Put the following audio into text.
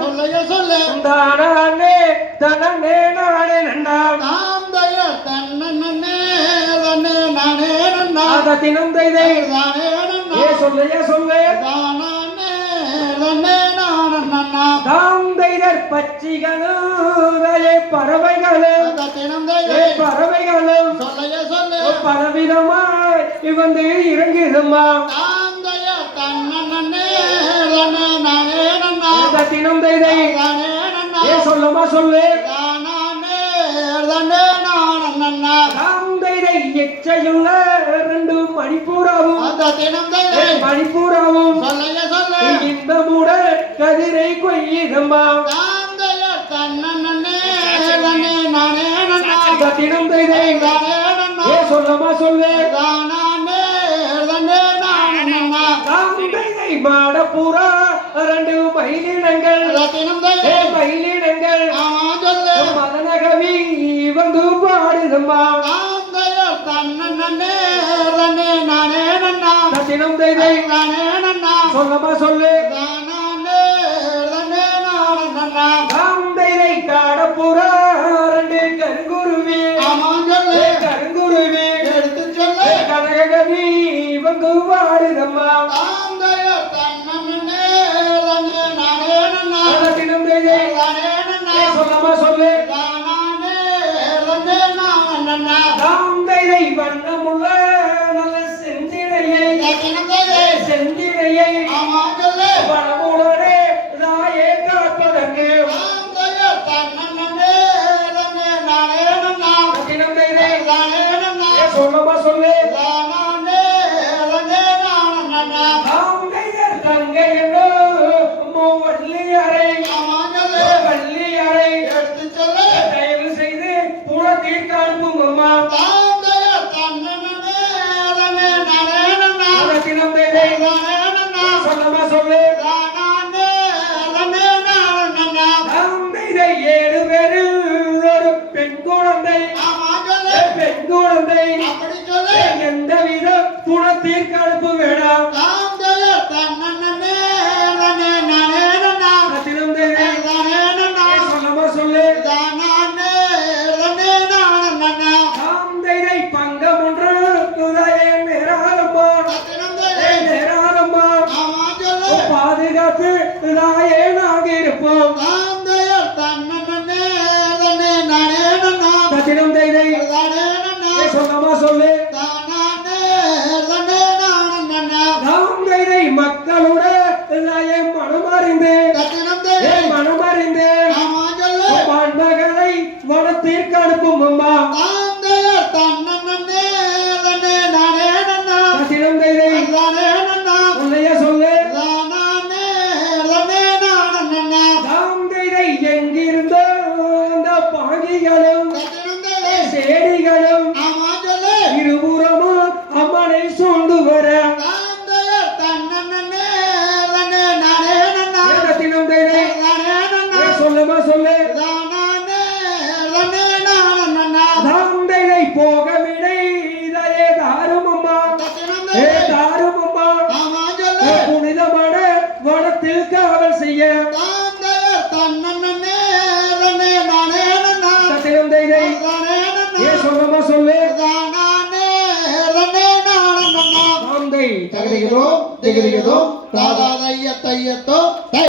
சொல்லைய சொல்ல தானே தனே நானே நன்னாம் தாந்தைய தன்னே தன்னே நானே நன்னா தினம் தைதை தானே நன்னா சொல்லைய சொல்ல தானே தன்னே நானே நன்னா தாந்தைதர் பச்சிகளும் பறவைகளும் தினம் தைதை பறவைகளும் சொல்லைய சொல்ல பலவிதமாய் வந்து இறங்கிடுமா தாந்தைய தன்னே தன்னே நானே நன்னா தினம் தைதை தானே நன்னா சொல்லமா சொல்லு தானே தன்னே நானே நன்னா தாந்தைதை எச்சையுள்ள ரெண்டு மணிப்பூராவும் தினம் தைதை மணிப்பூராவும் சொல்லைய சொல்ல இந்த மூட கதிரை கொய்யுதம்மா தாந்தைய தன்னே தன்னே நானே நன்னா தினம் தைதை தானே நன்னா சொல்லமா சொல்லு தானே தன்னே நானே நன்னா தாந்தைதை மாடப்பூரா ரெண்டு மயிலினங்கள் தினம் தைதை மயிலினங்கள் ஆமா சொல்லு மதனகவி வந்து பாடுதம்மா தாந்தைய தன்னே தன்னே நானே நன்னா தினம் தைதை நானே நன்னா சொல்லமா சொல்லு தானே தன்னே நானே நன்னா தாந்தைதை காடப்பூரா ரெண்டு கருங்குருவி ஆமா சொல்லு கருங்குருவி எடுத்து சொல்லு கனகவி வந்து பாடுதம்மா தாந்தைய தன்னே தன்னே நானே நன்னா தினம் தைதை நானே நன்னா சொல்லமா சொல்லு தானே தன்னே நானே நன்னா தாந்தைதை வண்ணமுள்ள நல்ல செந்தினையை தினம் தைதை செந்தினையை ஆமா சொல்லு பணமுடனே தாயே காப்பதற்கு தாந்தைய தன்னே தன்னே நானே நன்னா தினம் தைதை நானே நன்னா சொல்லமா சொல்லு தானே தன்னே நானே நன்னா தாந்தையர் தங்கை என்னோ வள்ளியறை ஆமா சொல்லு வள்ளியறை எடுத்து சொல்லு தயவு செய்து புறத்தில் காண்பும் அம்மா தாந்தைய தன்னே தன்னே நானே நன்னா தினம் தைதை நானே நன்னா சொல்லமா சொல்லு தானே தன்னே நானே நன்னா தாந்தைதை 7 பேரில் ஒரு பெண் குழந்தை ஆமா சொல்லு பெண் குழந்தை அப்படி சொல்லு எந்தவித புறத்தில் கடுப்பு வேண்டாம் தாந்தைய தன்னே தன்னே நானே நன்னா தினம் தைதை நானே நன்னா சொல்லமா சொல்லு தானே தன்னே நானே நன்னா தாந்தைதை பங்கம் ஒன்று நேராரம்மா தினம் தைதை நேராரம்மா ஆமா சொல்லு பாதுகாத்து தாயே நாங்க இருப்போம் தாந்தைய தன்னே தன்னே நானே நன்னா தினம் தைதை நானே நன்னா சொல்லமா சொல்லு தானே தன்னே நானே நன்னா தாந்தைதை மக்களோட தாயே மனமறிந்து தினம் தைதை மனமறிந்து ஆமா சொல்லு மகளை வனத்திற்கு அனுப்பும் அம்மா தாந்தைய தன்னே தன்னே நானே நன்னா தினம் தைதை நானே நன்னா உன்னைய சொல்லு தானே தன்னே நானே நன்னா தாந்தைதை எங்கிருந்தோ அந்த பாகிகளும் தினம் தைதை செடிகளும் ஆமா சொல்லு இருபுறமும் அம்மனை சூழ்ந்து வர தாந்தைய தன்னே தன்னே நானே நன்னா தினம் தைதை நானே நன்னா சொல்லுமா சொல்லு தானே தன்னே நானே நன்னா தாந்தைதை போக விடை இதையே தாரும் அம்மா தினம் தைதை தாரும் அம்மா ஆமா சொல்லு புனிதமான வனத்தில் காவல் செய்ய தாந்தைய தன்னே தன்னே நானே நன்னா தினம் தைதை நானே நன்னா சொல்லுமா சொல்லு தானே தன்னே நானே நன்னா தாந்தை தகுதியதோ திகதியதோ தாதாதைய தையத்தோ